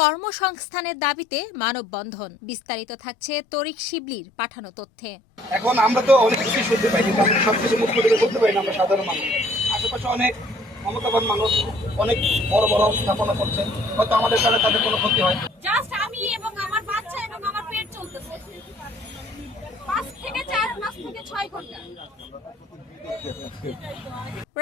কর্মসংস্থানের দাবিতে মানববন্ধন। বিস্তারিত থাকছে তরিক শিবলির পাঠানো তথ্যে। এখন আমরা তো অনেক কিছু শুনতে পাই, কিন্তু আমরা সবকিছু মুখ করে বলতে পারি না। আমরা সাধারণ মানুষ, আশেপাশে অনেক ক্ষমতাবান মানুষ অনেক বড় বড় স্থাপনা করছে, হয়তো আমাদের দ্বারা তাদের কোনো ক্ষতি হয়। জাস্ট আমি এবং আমার বাচ্চা এবং আমার পেট চলতেছে 5 থেকে 4 মাস থেকে 6 ঘন্টা।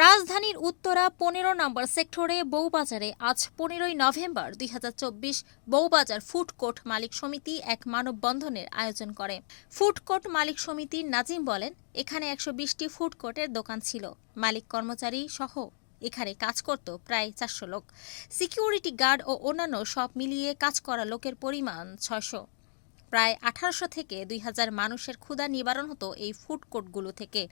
রাজধানীর উত্তরা 15 নম্বর সেক্টরে বউবাজারে আজ 15ই নভেম্বর 2024 বউবাজার ফুড কোর্ট মালিক সমিতি এক মানববন্ধনের আয়োজন করে। ফুড কোর্ট মালিক সমিতির নাজিম বলেন, এখানে 120টি ফুড কোর্টের দোকান ছিল। মালিক কর্মচারী সহ এখানে কাজ করত প্রায় 400 লোক। সিকিউরিটি গার্ড ও অন্যান্য সব মিলিয়ে কাজ করা লোকের পরিমাণ 600। প্রায় 1800 থেকে 2000 মানুষের ক্ষুধা নিবারণ হতো এই ফুড কোর্টগুলো থেকে।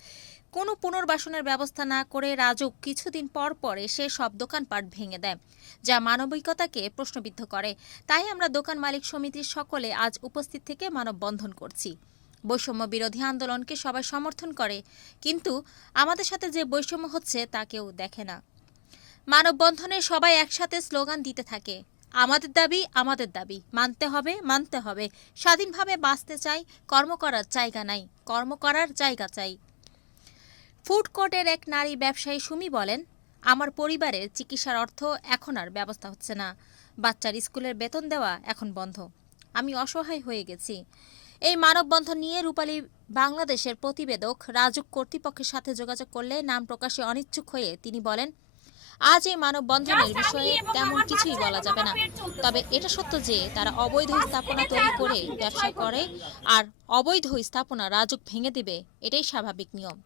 কোনো পুনর্বাসনের ব্যবস্থা না করে রাজুক কিছুদিন পর পর এসে সব দোকানপাট ভেঙে দেয়, যা মানবিকতাকে প্রশ্নবিদ্ধ করে। তাই আমরা দোকান মালিক সমিতির সকলে আজ উপস্থিত থেকে মানববন্ধন করছি। বৈষম্য বিরোধী আন্দোলনকে সবাই সমর্থন করে, কিন্তু আমাদের সাথে যে বৈষম্য হচ্ছে তা কেউ দেখে না। মানববন্ধনে সবাই একসাথে স্লোগান দিতে থাকে, আমাদের দাবি, আমাদের দাবি, মানতে হবে, মানতে হবে। স্বাধীনভাবে বাঁচতে চাই, কর্ম করার জায়গা নাই, কর্ম করার জায়গা চাই। ফুড কোর্টের এক নারী ব্যবসায়ী সুমি বলেন, আমার পরিবারের চিকিৎসার অর্থ এখন আর ব্যবস্থা হচ্ছে না। বাচ্চার স্কুলের বেতন দেওয়া এখন বন্ধ। আমি অসহায় হয়ে গেছি। এই মানববন্ধন নিয়ে রূপালী বাংলাদেশের প্রতিবেদক রাজুক কর্তৃপক্ষের সাথে যোগাযোগ করলে নাম প্রকাশে অনিচ্ছুক হয়ে তিনি বলেন, আজ এই মানববন্ধনের বিষয়ে তেমন কিছুই বলা যাবে না। তবে এটা সত্য যে তারা অবৈধ স্থাপনা তৈরি করে ব্যবসা করে, আর অবৈধ স্থাপনা রাজুক ভেঙে দিবে, এটাই স্বাভাবিক নিয়ম।